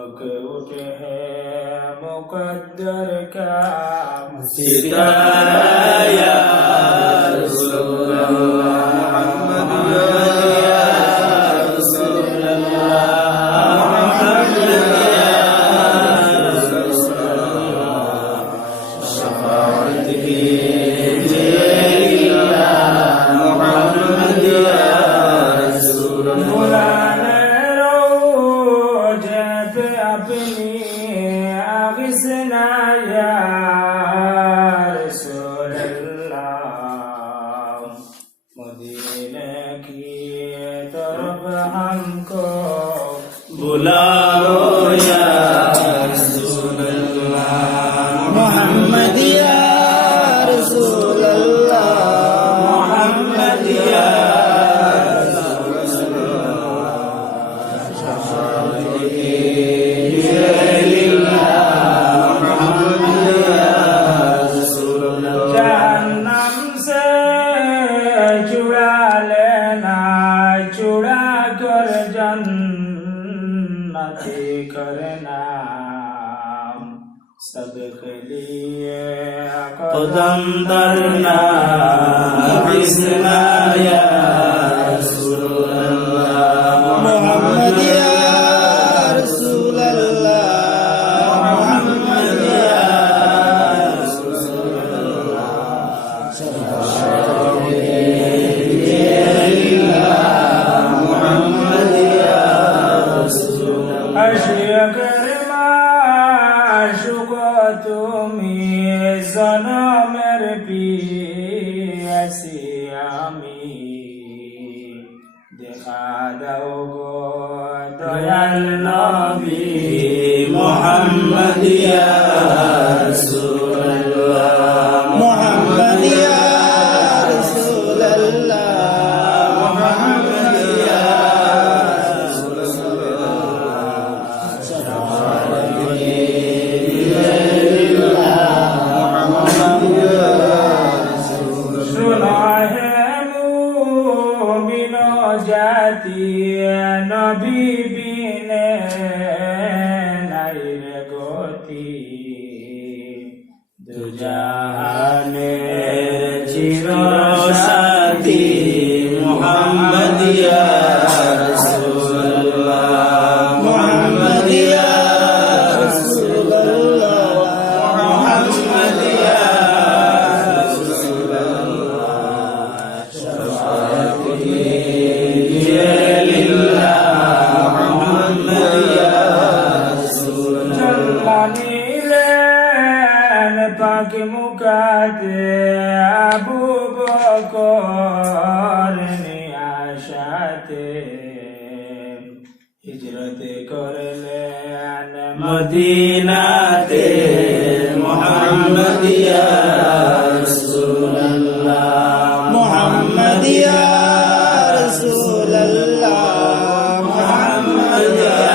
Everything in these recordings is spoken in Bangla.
चमक उठे है मुकद्दर का सितारा या रसूल अल्लाह मोहम्मद या रसूल अल्लाह मोहम्मद या रसूल अल्लाह शफाअत कीजिए मोहम्मद या रसूल अल्लाह हमको बुलाओ या रसूल अल्लाह मोहम्मद या रसूल अल्लाह मोहम्मद या रसूल अल्लाह जहन्नम से चुरा लेना चुरा कर जन्नती करना सबके लिए कदम धरना बिस्मिल्लाह या रसूल अल्लाह मोहम्मद या रसूल अल्लाह मोहम्मद या रसूल তুমি জনমের পিয়াসি আমি দেখা দাও গো দয়াল নবী মোহাম্মদ ইয়া রাসূলুল্লাহ মোহাম্মদ ইয়া রাসূলুল্লাহ মোহাম্মদ ইয়া जाती नबी बिने नाई रे गोती दुजाने चिरसाती मोहम्मद या रसूलल्लाह मोहम्मद या रसूलल्लाह मोहम्मद या रसूलल्लाह शफाअत পাকে মুকাতে আবু বকর নিয়াশাতে হিজরত করলেন মদিনাতে মোহাম্মদ ইয়া রাসূলুল্লাহ মোহাম্মদ ইয়া রাসূলুল্লাহ মোহাম্মদ ইয়া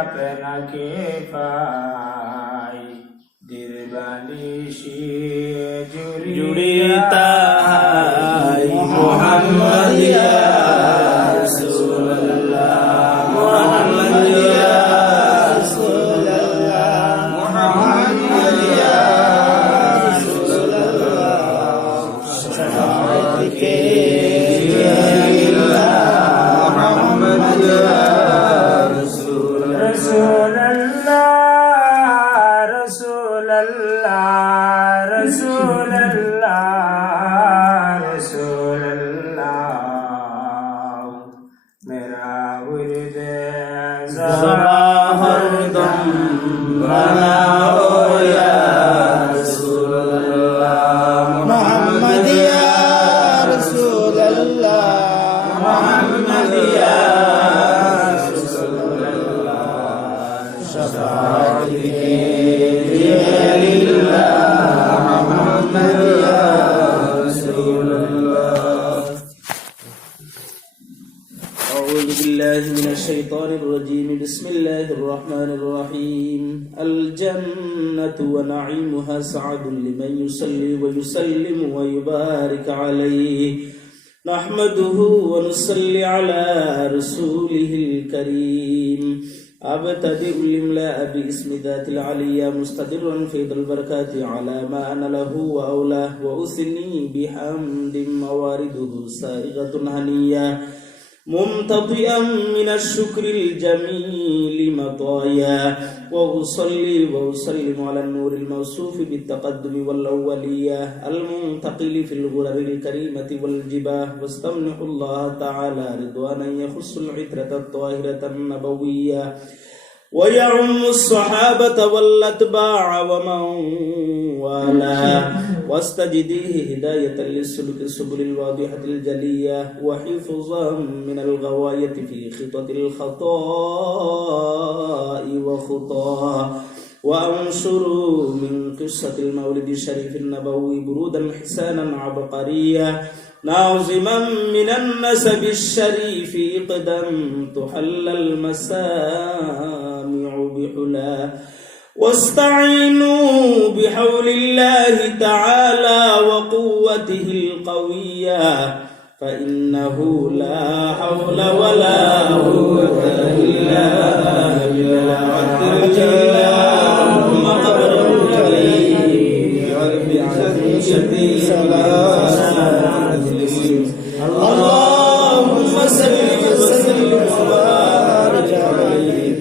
আপনাকে পাই দিলবানিশি জুড়িয়ে তাই মোহাম্মদ ইয়া রাসূলুল্লাহ মোহাম্মদ ইয়া রাসূলুল্লাহ মোহাম্মদ ইয়া রাসূলুল্লাহ শফাअत कीजिए मोहम्मद या रसूल अल्लाह रसूल अल्लाह रसूल अल्लाह रसूल अल्लाह मेरा विरद ज़बान हरदम बनाओ या रसूल अल्लाह मोहम्मद या रसूल अल्लाह मोहम्मद या शफाअत कीजिए लिल्लाह मोहम्मद या रसूल अल्लाह أعوذ بالله من الشيطان الرجيم بسم الله الرحمن الرحيم الجنة ونعيمها سعد لمن يصلي ويسلم ويبارك عليه نحمده ونصلي على رسوله الكريم أبتدئ الإملاء باسم ذات العليا مستدرا فيض البركات على ما أنا له وأولاه وأثني بحمد موارده سائغة هنية ممتطئا من الشكر الجميل مطايا وأصلي وأسلم على النور الموصوف بالتقدم والأولية المنتقل في الغرر الكريمة والجباه واستمنح الله تعالى رضوانا يخص العترة الطاهرة النبوية ويعم الصحابة والأتباع ومن والاه واستجديه هداية للسلوك السبل الواضحة الجلية وحفظا من الغواية في خطط الخطاء وخطاه وأنشر من قصة المولد الشريف النبوي برودا حسانا عبقريا ناظما من النسب الشريف إقدا تحل المسامع بحلا واستعينوا بحول الله تعالى وقوته القوية فإنه لا حول ولا قوة إلا بالله اللهم قبرك إليه بعزم شديد اللهم صل وسلم وبارك عليه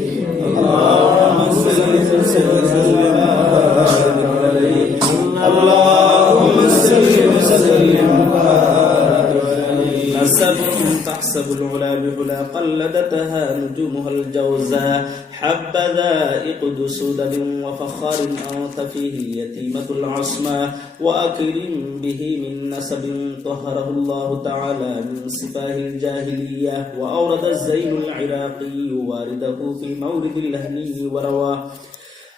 اللهم صل وسلم وبارك عليه اللهم صل وسلم وبارك عليه نسب تحسب العلا بعلا قلدتها نجومها الجوزاء حبذا إقد سدد وفخار أنت فيه اليتيمة العصمى وأكرم به من نسب طهره الله تعالى من سفاه الجاهلية وأورد الزين العراقي وارده في مورد الهني ورواه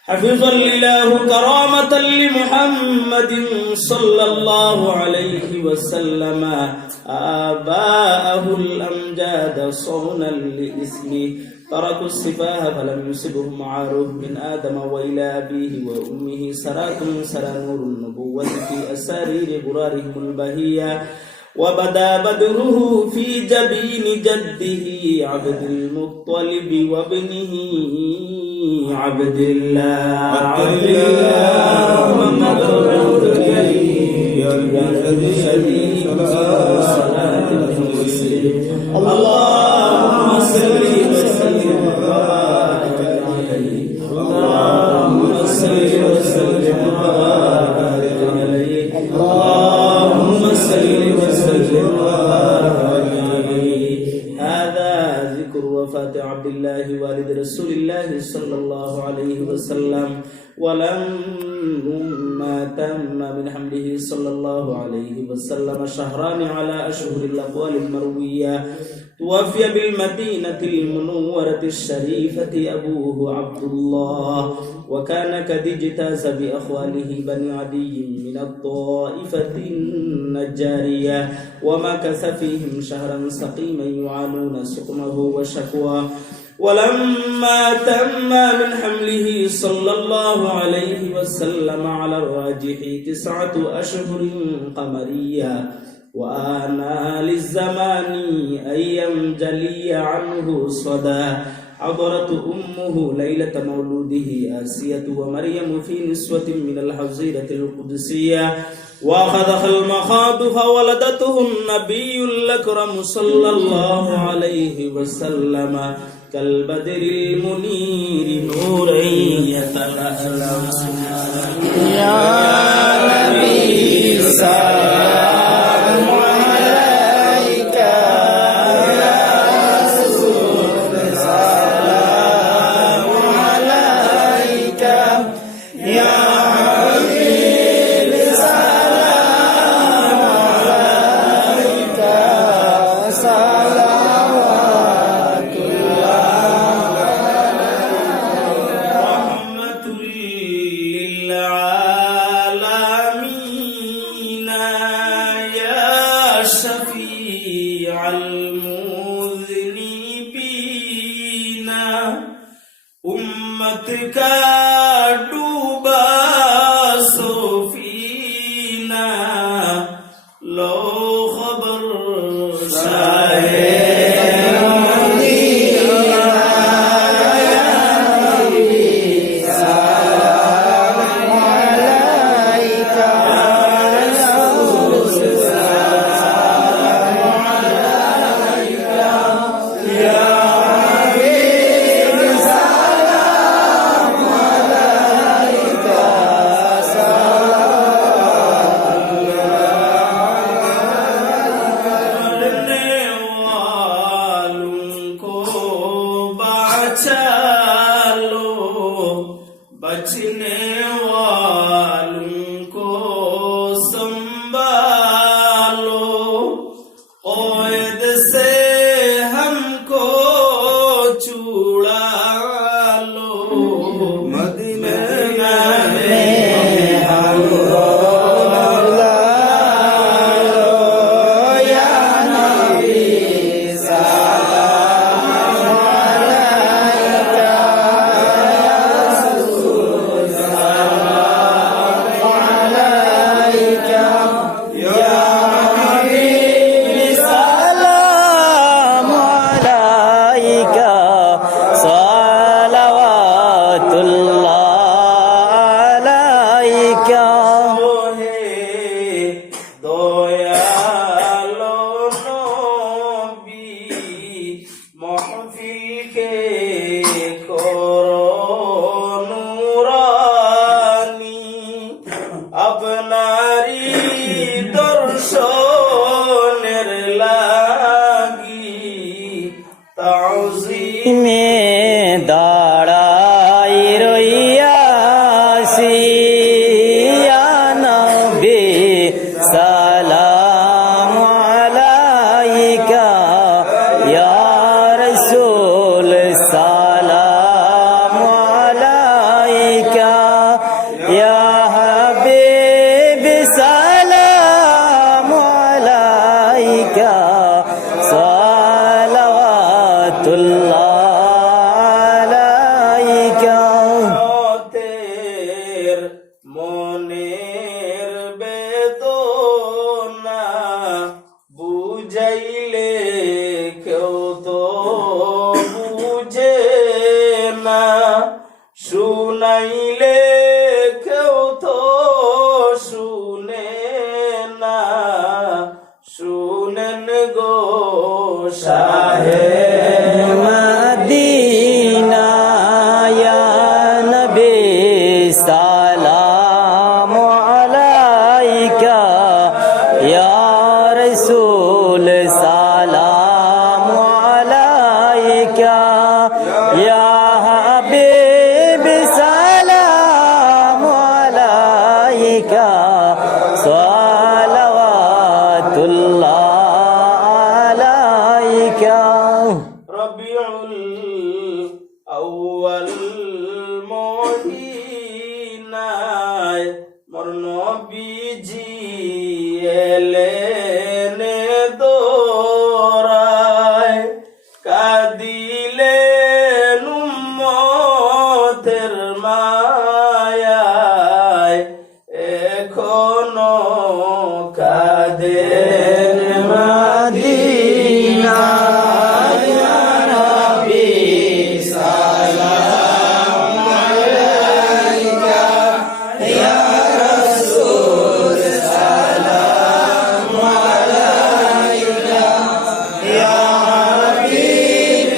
حفظ الإله كرامة لمحمد صلى الله عليه وسلم آباءه الأمجاد صونا لإثمه تركوا السفاه فلم يصبهم عار من آدم وإلى أبيه وأمه سرى نور النبوة في أسارير غرارهم البهية وبدا بدره في جبين جده عبد المطلب وابنه عبد الله محمد اللهم صل وسلم وبارك عليه اللهم صل وسلم وبارك عليه اللهم صل وسلم وبارك عليه هذا ذكر وفاة عبد الله والد رسول الله صلى الله عليه وسلم ولما تم من حمله صلى الله عليه وسلم شهران على أشهر الأقوال المروية توفي بالمدينة المنورة الشريفة أبوه عبد الله وكان قد اجتاز بأخواله بني عدي من الطائفة النجارية ومكث فيهم شهرا سقيما يعانون سقمه وشكواه ولما تم من حمله صلى الله عليه وسلم على الراجح 9 أشهر قمرية وآنا للزمان أن ينجلي عنه صدى حضرت أمه ليلة مولوده آسية ومريم في نسوة من الحظيرة القدسية وأخذها المخاض فولدته النبي الأكرم صلى الله عليه وسلم كالبدر المنير نورا يتلألأ يا نبي سلام عليك يا رسول سلام عليك يا حبيب سلام عليك صلوات الله رحمة للعالمين रहमत का डूबा सोफीना लो खबर शाहे बचने वालों को संभालो ओयद से हमको छुड़ा लो मदीना में हमको আপনারি দর্শনের লাগি তাউজিমে দাঁড়াই রইয়াছি ইয়া নবী সালাম আলাইকা ইয়া রাসূল সালাম আলাইকা ইয়া মনের বেদনা বুঝাইলে কেউ তো বুঝে না শুনাইলে কেউ তো শুনে না শুনেন গো শাহে মদিনা ইয়া নবী সালাম আলাইকা ইয়া রাসূল সালাম আলাইকা ইয়া হাবিব সালাম আলাইকা সালাওয়াতুল্লাহ আলাইকা রবিউল আউয়াল মদিনায় মোর নবীজি এলেন দোরায় কাঁদিলেন উম্মতের মায়ায় এখনো কাঁদেন মদিনা ইয়া নবী সালাম আলাইকা ইয়া রাসূল সালাম আলাইকা ইয়া হাবিব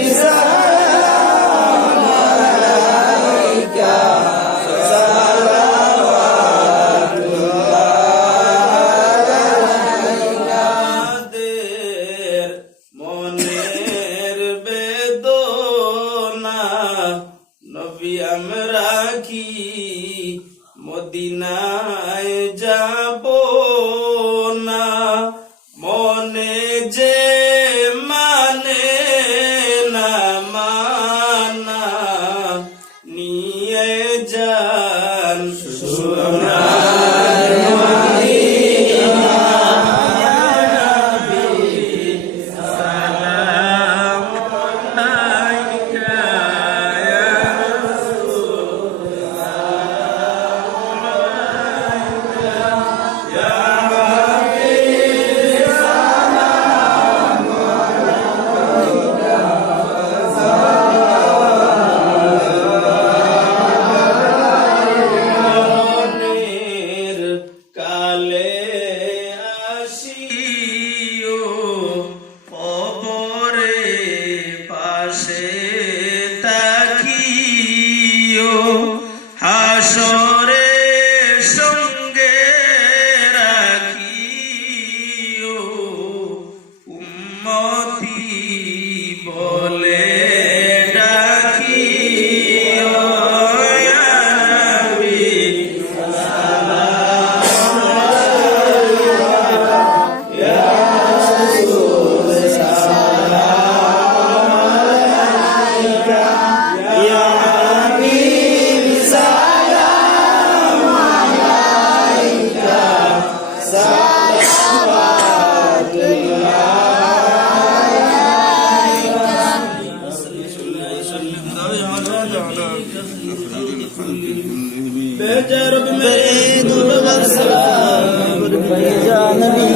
भेजे रब मेरे दुर्ग सलाम भेजा नबी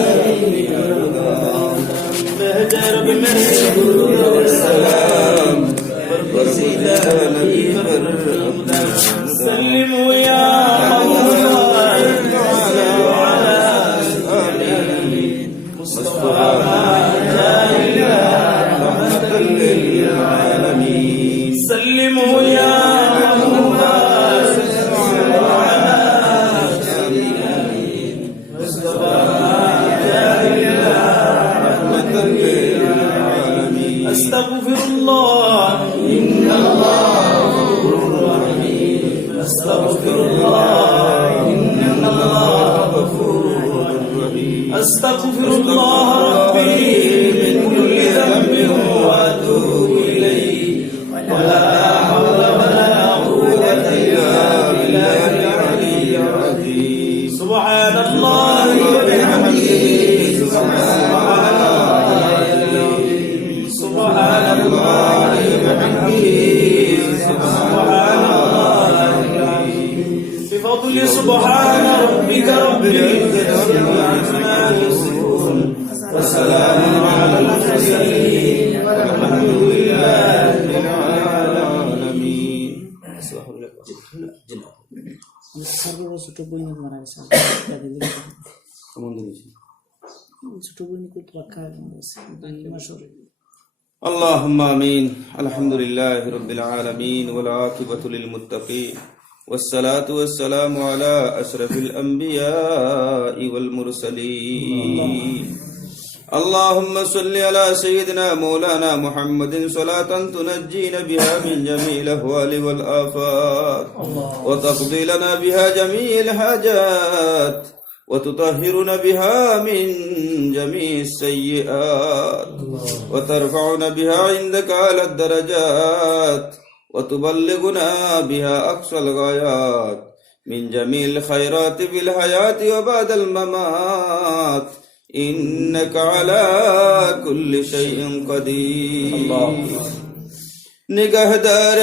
भेजे रब मेरे दुर्ग सलाम बरसीदा नबी सल्लिमु या أستغفر الله ربي من كل ذنب وأتوب إليه ولا حول ولا قوة إلا بالله العلي العظيم سبحان الله وبحمده سبحان الله وبحمده سبحان الله بفضل سبحان ربك رب العزة عما يصفون وسلام على المرسلين والحمد لله رب العالمين ছোট বই মারা গেছে ছোট বই করতে রাখা اللهم آمين الحمد لله رب العالمين والعاقبة للمتقين والصلاة والسلام على أشرف الأنبياء والمرسلين اللهم صل على سيدنا مولانا محمد صلاة تنجينا بها من جميع الأهوال والآفات وتقضي لنا بها جميع الحاجات وتطهرنا بها من جميع السيئات وترفعنا بها عندك على الدرجات وتبلغنا بها أقصى الغايات من جميع الخيرات في الحياة وبعد الممات إنك على كل شيء قدير نگہدار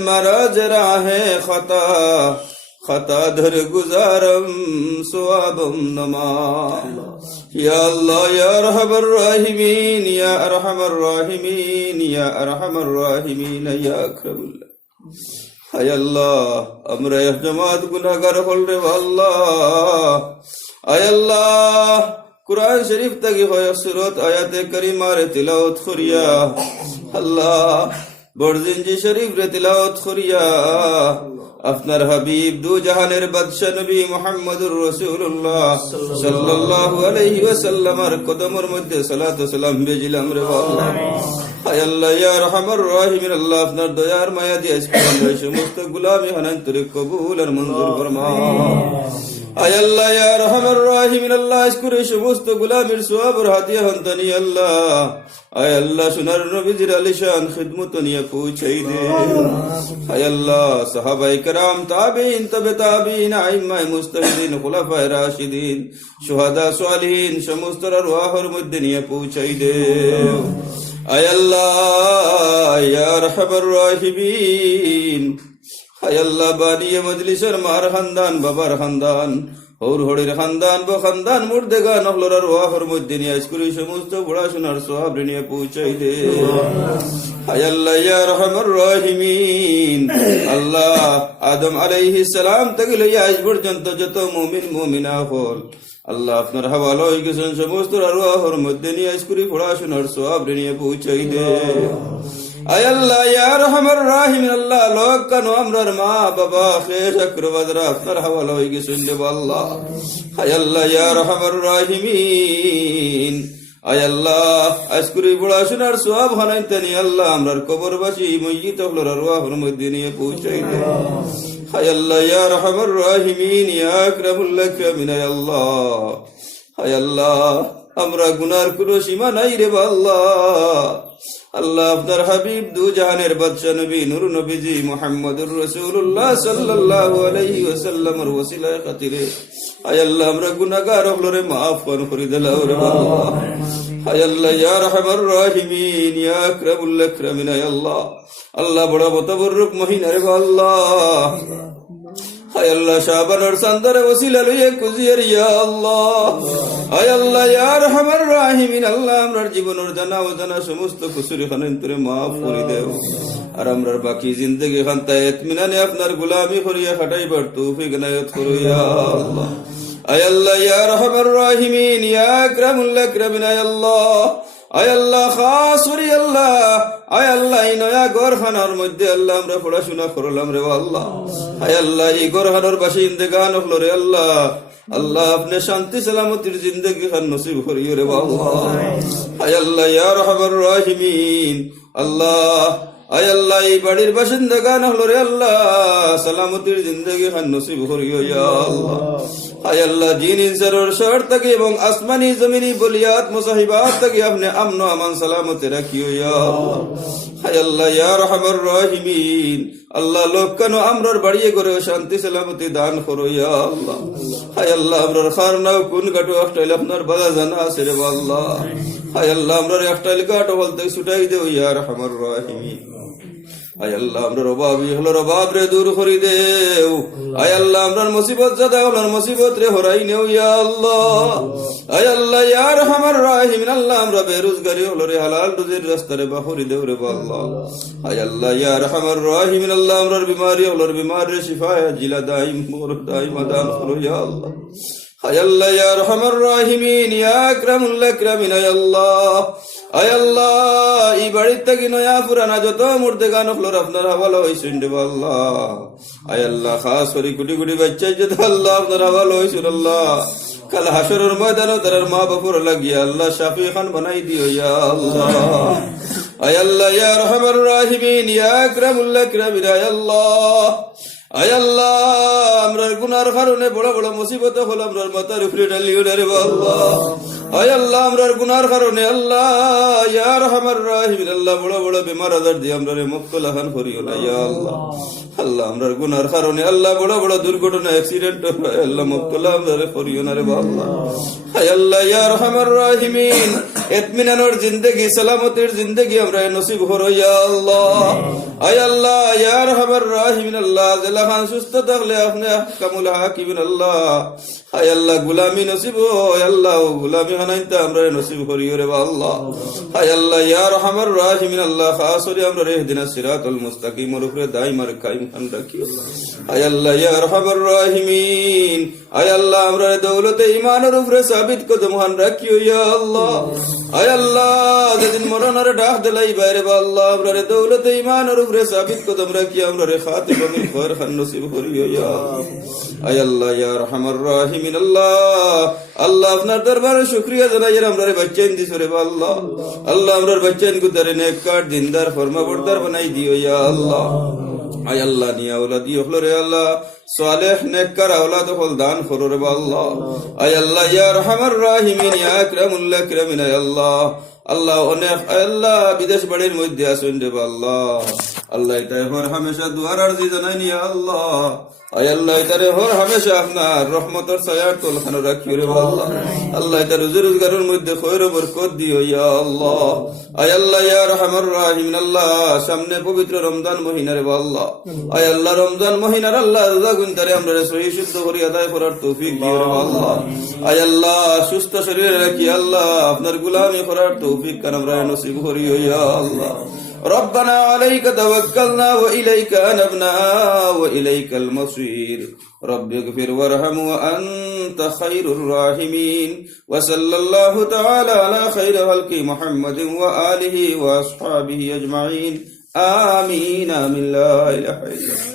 مراج راہ خطا خطا دھر گزارم ثوابم نما یا اللہ یا ارحم الراحمین یا ارحم الراحمین یا ارحم الراحمین یا اکرم اللہ হায় আল্লাহ আমরা জামাত গুনাহগার হল রে আল্লাহ আয় আল্লাহ কুরআন শরীফ থেকে হয় সূরাত আয়াতে কারিমার তিলাওয়াত করিয়া আল্লাহ বরজিনজি শরীফ রে তিলাওয়াত করিয়া আপনার হাবিব দু জাহানের বাদশা নবী মুহাম্মদুর রাসূলুল্লাহ সাল্লাল্লাহু আলাইহি ওয়াসাল্লামের কদমের মধ্যে সালাত ও সালাম ভেজিলাম রে আল্লাহ হায় আল্লাহ ইয়া আরহামার রাহিমিন আল্লাহ আপনার দয়ার মায়া দিয়ে সমস্ত গোলামি হানান্তরে কবুল আর মঞ্জুর ফরমাও আয় আল্লাহ ইয়া আরহামার রাহিমিন আল্লাহ আজকুরে সমস্ত গোলামির সওয়াব আর হাদিয়া হন্তনি আল্লাহ আয় আল্লাহ সোনার নবীজির আলিশান খিদমত নিয়ে পৌঁছাই দে আয় আল্লাহ সাহাবায়ে কেরাম তাবেঈন তবে তাবেঈন আইম্মায়ে মুজতাহিদিন খুলাফায়ে রাশিদিন শুহাদা সালিহিন সমস্ত রওয়াহর মধ্যে নিয়ে পৌঁছাই দে আয় আল্লাহ ইয়া আরহামার রাহিমিন আয় আল্লাহ বানিয়ে মজলিসের মার খানদান বাবার খানদান হৌর হড়ির খানদান বা খানদান মুর্দেগা নহলর রওয়াহর মধ্যে নিয়ে আজকুরি সমস্ত পড়াশোনার সওয়াব নিয়ে পৌঁছাই দে আয় আল্লাহ ইয়া আরহামার রাহিমিন আল্লাহ আদম আলাইহিস সালাম থেকে লইয়া আজ পর্যন্ত যত মুমিন মুমিনা হল আল্লাহ আপনার হাওয়ালা হয়ে গেছেন সমস্ত রওয়াহর মধ্যে নিয়ে আজকুরি পড়াশোনার সওয়াব নিয়ে পৌঁছাই দে আয় আল্লাহ ইয়া আরহামার রাহিমিন আল্লাহ লোক কানো আমরার মা বাবা খের আকরবাদরা আপনার হাওয়ালা হয়ে গেছেন রে আল্লাহ আয় আল্লাহ ইয়া আরহামার রাহিমিন আয় আল্লাহ আজকুরি পড়াশোনার সওয়াব হানাইতানি আল্লাহ আমরার কবরবাসী মইয়িত হলর রওয়াহর মধ্যে নিয়ে পৌঁছাই দে হায় আল্লাহ ইয়া আরহামার রাহিমিন ইয়া আকরামুল আকরামিন আয় আল্লাহ হায় আল্লাহ আমরা গুনার কোনো সীমা নাই রে আল্লাহ আল্লাহ আপনার হাবিব দু জাহানের বাদশা নবী নূর নবীজি মুহাম্মদুর রাসূলুল্লাহ সাল্লাল্লাহু আলাইহি ওয়াসাল্লামের ওসিলায় খাতিরে আয় আল্লাহ আমরা গুনাহগার হলরে maaf করে দাও রে আল্লাহ হায় আল্লাহ ইয়া আরহামার রাহিমিন ইয়া আকরামুল আকরামিন আয় আল্লাহ আল্লাহ বড় বতবরুক মহিনা রে আল্লাহ হায় আল্লাহ শাবানের চাঁদরে ওসিলা লইয়া কুজিয়ার ইয়া আল্লাহ হায় আল্লাহ ইয়া আরহামার রাহিমিন আল্লাহ আমরার জীবনের জানা অজানা সমস্ত কুসুরি খান তোরে মাফ করে দেও আর আমরার বাকি জিন্দেগি খান তা ইতমিনানে আপনার গোলামি করিয়া খাটাইবার তৌফিক ইনায়াত করো ইয়া আল্লাহ আয় আল্লাহ ইয়া আরহামার রাহিমিন ইয়া আকরামুল আকরামিন আয় আল্লাহ আয় আল্লাহ খাস করি আল্লাহ আয় আল্লাহ এই নয়া গরখানার মধ্যে আল্লাহ আমরা পড়াশোনা করলাম রে আল্লাহ আয় আল্লাহ এই গরখানার বাসিন্দেগান হলো রে আল্লাহ আল্লাহ আপনি শান্তি সালামতির জিন্দগি খান নসিব করিও রে আল্লাহ আয় আল্লাহ ইয়া আরহামার রাহিমিন আল্লাহ আয় আল্লাহ এই বাড়ির বাসিন্দাগান হলো রে আল্লাহ সালামতির জিন্দগি খান নসিব করিও ইয়া আল্লাহ আয় আল্লাহ জিন ইনসারের শহর থেকে এবং আসমানি জমিনি বলিয়াত মুসাহিবাত থেকে আপনি আমন আমান সালামতে রাখিও ইয়া আল্লাহ আয় আল্লাহ ইয়া আরহামার রাহিমিন আল্লাহ লোক কেন আমরার বাড়িয়ে করে শান্তি সালামতি দান করো ইয়া আল্লাহ আয় আল্লাহ আমরার খারনাও কোন কাটো একটাইল আপনার বাধা জানা আছে রে আল্লাহ আয় আল্লাহ আমরার একটাইল কাটো বলতে ছুটাই দেও ইয়া আরহামার রাহিমিন আয় আল্লাহ আমরার অভাবী হলো অভাব রে দূর করি দেও আয় আল্লাহ আমরার মুসিবত জাদা হলো মুসিবত রে হরাই নেও ইয়া আল্লাহ আয় আল্লাহ ইয়া আরহামার রাহিমিন আল্লাহ আমরা বেরোজগারি হলো রে হালাল রুজির রাস্তা রে বাহরি দেও রে আল্লাহ আয় আল্লাহ ইয়া আরহামার রাহিমিন আল্লাহ আমরার বিমারি হলো বিমার রে শিফা জিলা দাইম দাইম দান করো ইয়া আল্লাহ আয় আল্লাহ ইয়া আরহামার রাহিমিন ইয়া আকরামুল আকরামিন আয় আল্লাহ আয় আল্লাহ এই বাড়ির থেকে নয়া পুরানা যত মুর্দে গান হলোর আপনার হাওয়ালা হয়েছেন রে আল্লাহ আয় আল্লাহ খাস করি কোটি কোটি বাচ্চা যত আল্লাহ আপনার হাওয়ালা হয়েছেন আল্লাহ কাল হাসরের ময়দানে তার মা বাপুর লাগিয়া আল্লাহ শাফি খান বানাই দিও ইয়া আল্লাহ আয় আল্লাহ ইয়া আরহামার রাহিমিন ইয়া আকরামুল আকরামিন আয় আল্লাহ আয় আল্লাহ আমরার গুনার কারণে বড় বড় মুসিবত হল আমরার মাথার উপরে ঢালিও না রে আল্লাহ আয় আল্লাহ আমরার গুনার কারণে আল্লাহ ইয়া আরহামার রাহিমিন আল্লাহ বড় বড় বেমার আজার দিয়ে আমরারে মুক্তলা খান করিও না ইয়া আল্লাহ আল্লাহ আমরার গুনার কারণে আল্লাহ বড় বড় দুর্ঘটনা অ্যাক্সিডেন্ট হয় আল্লাহ মুক্তলা আমরারে করিও না রে আল্লাহ আয় আল্লাহ ইয়া আরহামার রাহিমিন ইতমিনানের জিন্দেগি সালামতের জিন্দেগি আমরা নসিব করো ইয়া আল্লাহ আয় আল্লাহ ইয়া আরহামার রাহিমিন আল্লাহ খান সুস্থ থাকলে আপনি আহকামুল হাকিমিন আল্লাহ আয় আল্লাহ গুলামি নসিব হয় আল্লাহ গুলামি হানাইতে আমরা নসিব করিও রে আল্লাহ আয় আল্লাহ ইয়া আরহামার রাহিমিন আল্লাহ খাস করে আমরা ইহদিনাস সিরাতাল মুস্তাকিমের উপরে দাইমার কায়েম খান রাখিও আয় আল্লাহ ইয়া আরহামার রাহিমিন আয় আল্লাহ আমরা দৌলতে ঈমানের উপরে সাবিত কদম খান রাখিও ইয়া আল্লাহ আয় আল্লাহ যেদিন মরণের ডাক দিলাই বাইরে আল্লাহ আমরা দৌলতে ঈমানের উপরে সাবিত কদম রাখি আমরা খাতিবা মিন খৈর খান নসিব করিও ইয়া আয় আল্লাহ ইয়া আরহামার রাহিমিন আল্লাহ আল্লাহ আপনার দরবারে শুকরিয়া জানাই আমরা বাচ্চান দিছো রে আল্লাহ আল্লাহ আমরার বাচ্চান গুদারে নেককার দিনদার ফরমাবরদার বানাই দিও ইয়া আল্লাহ আয় আল্লাহ নিয়া আওলাদ হলো রে আল্লাহ সালেহ নেককার আওলাদ হল দান করো রে আল্লাহ আয় আল্লাহ ইয়া আরহামার রাহিমিন ইয়া আকরামুল আকরামিন আয় আল্লাহ আল্লাহ অনেক আল্লাহ বিদেশ বাড়ির মধ্যে আসুন রে আল্লাহ আল্লাহ তাই হর হামেশা দুয়ার আরজি জানাই ইয়া আল্লাহ আয় আল্লাহ তারে হর হামেশা আপনার রহমতের ছায়ার তল খান রাখিও রে আল্লাহ আল্লাহ তার রুজি রোজগারের মধ্যে খৈর বরকত দিও ইয়া আল্লাহ আয় আল্লাহ ইয়া আরহামার রাহিমিন আল্লাহ সামনে পবিত্র রমজান মহিনা রে আল্লাহ আয় আল্লাহ রমজান মহিনার আল্লাহ রোজা গুনতারে আমরা সহি শুদ্ধ করি আদায় করার তৌফিক দিও রে আল্লাহ আয় আল্লাহ সুস্থ শরীরে রাখি আল্লাহ আপনার গোলামি করার তৌফিক কান আমরা নসিব করিও ইয়া আল্লাহ ربنا عليك توكلنا وإليك أنبنا وإليك المصير رب اغفر وارحم وأنت خير الراحمين وصلى الله تعالى على خير خلق محمد وآله وأصحابه أجمعين آمين آمين لا إله إلا الله